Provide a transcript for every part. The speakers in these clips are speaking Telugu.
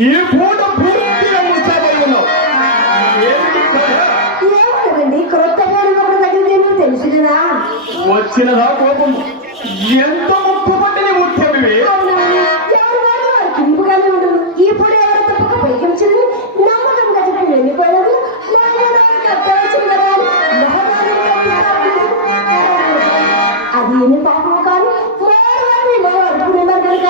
ఈ పూట పూర్తిగా ముస్తాబై ఉన్నావు క్రొత్త ఒకటి తగిలితే తెలుసు కదా? వచ్చినదా కోపం. ఎంత ముప్పు పట్టిన ముఖ్యమే ఉండదు ఇప్పుడు ఎవరు తప్పక పైకి వచ్చింది నమ్మకంగా చెప్పి వెళ్ళిపోయారు కప్పిస్తారు. అది ఎన్ని పాపం కానీ కనుక?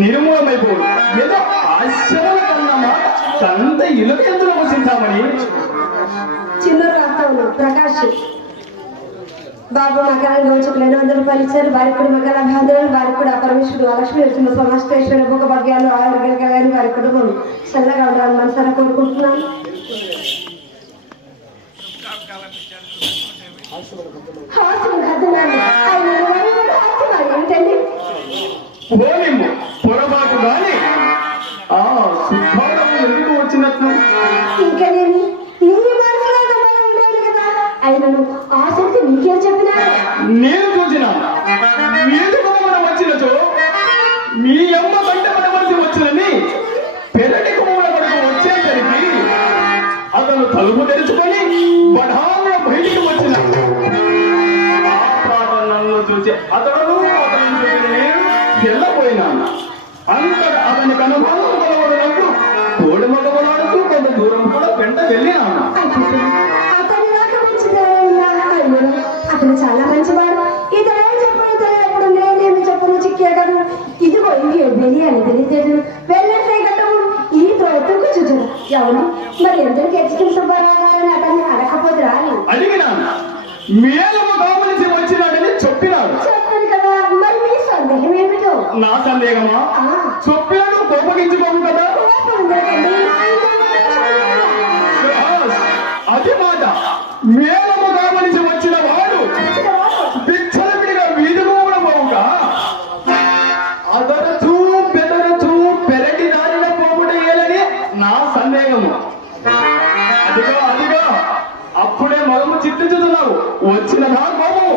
నిర్మూలమైపోడు ఏదో ఆశ్చర్య కన్నా మాట తంత ఇలుక ఎందుకు వసించామని. చిన్న రాస్తా ఉన్నాం ప్రకాష్ బాబు మకాలను గౌచకులను వంద రూపాయలు ఇచ్చారు వారికి కూడా మకాల అభ్యంతరాలు వారికి కూడా పరమేశ్వరుడు లక్ష్మీ నరసింహ సమస్తేశ్వర భోగ భాగ్యాలు ఆరోగ్యాలు కలగాని వారి కుటుంబం చల్లగా ఉండాలని మనసారా కోరుకుంటున్నాను ఆయన హాస్యం ఏమిటండి పోనిమ్ము పొరపాటు గాని. ఆ సుఖారం ఎందుకు వచ్చినట్లు? ఇంకా నేను నీ మనసులో ఉండాలి కదా. ఆయనను ఆసక్తి నీకే చెప్పినా? నేను చూసిన మీరు మనం వచ్చినచో మీ అమ్మ కంట పడవలసి వచ్చినని పెరటి కొమ్మల వరకు వచ్చేసరికి అతను తలుపు తెరుచుకొని బఠాన బయటికి వచ్చిన. ఆ పాట నన్ను చూసి అతడు నేను వెళ్ళపోయినాను అంతట అతనికి అనుభవం కలవడనప్పుడు కోడి మగవలాడుతూ కొంత దూరం కూడా వెంట వెళ్ళినాను. అతని చాలా మంచివాడు. ఇతను ఏం చెప్పను తెలియనప్పుడు నేనేమి చెప్పను ఇదిగో అని ఈ చూచదు ఎవరు మరి ఎందరికి హెచ్చిన సుబ్బారావు గారని అతన్ని అడగకపోతే రాని అడిగినాను. మేలము కావలసి వచ్చినాడని చెప్పినాడు చెప్పాను కదా మరి మీ సందేహం ఏమిటో నా సందేహమా? ఆ, చెప్పాడు కోపగించుకోము కదా అది మాట. మేలము కావలసి వచ్చిన వాడు విచ్చలవిడిగా వీధికి కూడా పోవుక అదరచూ బెదరచూ పెరటి దారిన పోవుట ఏలని నా సందేహము. అదిగో అదిగో. అప్పుడే మగము చిత్తించుతున్నావు వచ్చిన నా కోపము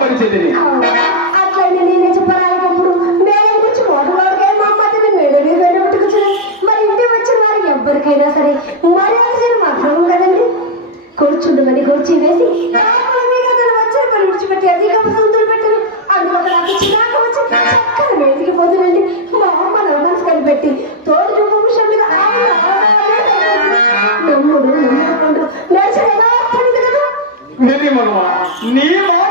పరిచేది అట్లయితే మా అమ్మతని మేడమే వెళ్ళబట్టుకొచ్చు మరి ఇంటి వచ్చిన వారు ఎవ్వరికైనా సరే మర్యాద మాత్రం కదండి. కూర్చుండమని కూర్చి వేసి విడిచిపెట్టి అధిక సంతులు పెట్టాను. అందులో నాకు చిరాకు వచ్చి చక్కగా మేడికి మా అమ్మ నా మనసు కనిపెట్టి ನಿರಿ ಮನುವ ನೀವು